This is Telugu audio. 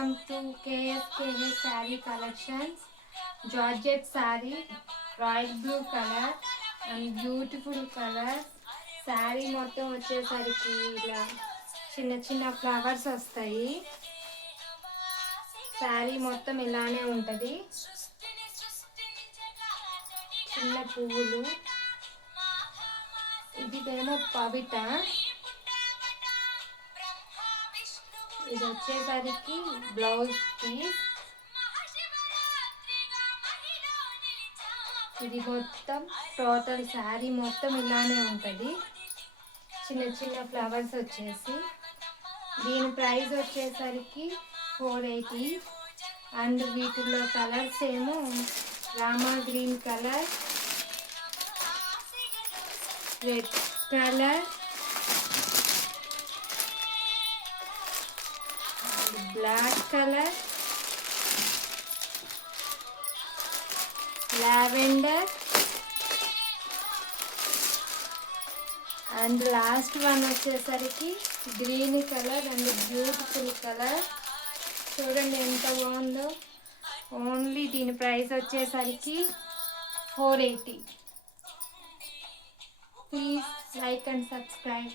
Welcome to KSKH sari collections. Georgette sari, royal blue colour and beautiful colour. Sari మొత్తం వచ్చేసరికి ఇలా చిన్న చిన్న ఫ్లవర్స్ వస్తాయి. శారీ మొత్తం ఇలానే ఉంటుంది. చిన్న పువ్వులు. ఇది ఏమో పవిట. ఇది వచ్చేసరికి బ్లౌజ్ పీస్. ఇది మొత్తం టోటల్ శారీ మొత్తం ఇలానే ఉంటుంది. చిన్న చిన్న ఫ్లవర్స్ వచ్చేసి దీని ప్రైస్ వచ్చేసరికి 480. అండ్ వీటిలో కలర్స్ ఏమో రామా green colour, red colour, black colour, lavender and last one వచ్చేసరికి green colour and beautiful colour. చూడండి ఎంత బాగుందో. ఓన్లీ దీని ప్రైస్ వచ్చేసరికి 480. Please like and subscribe.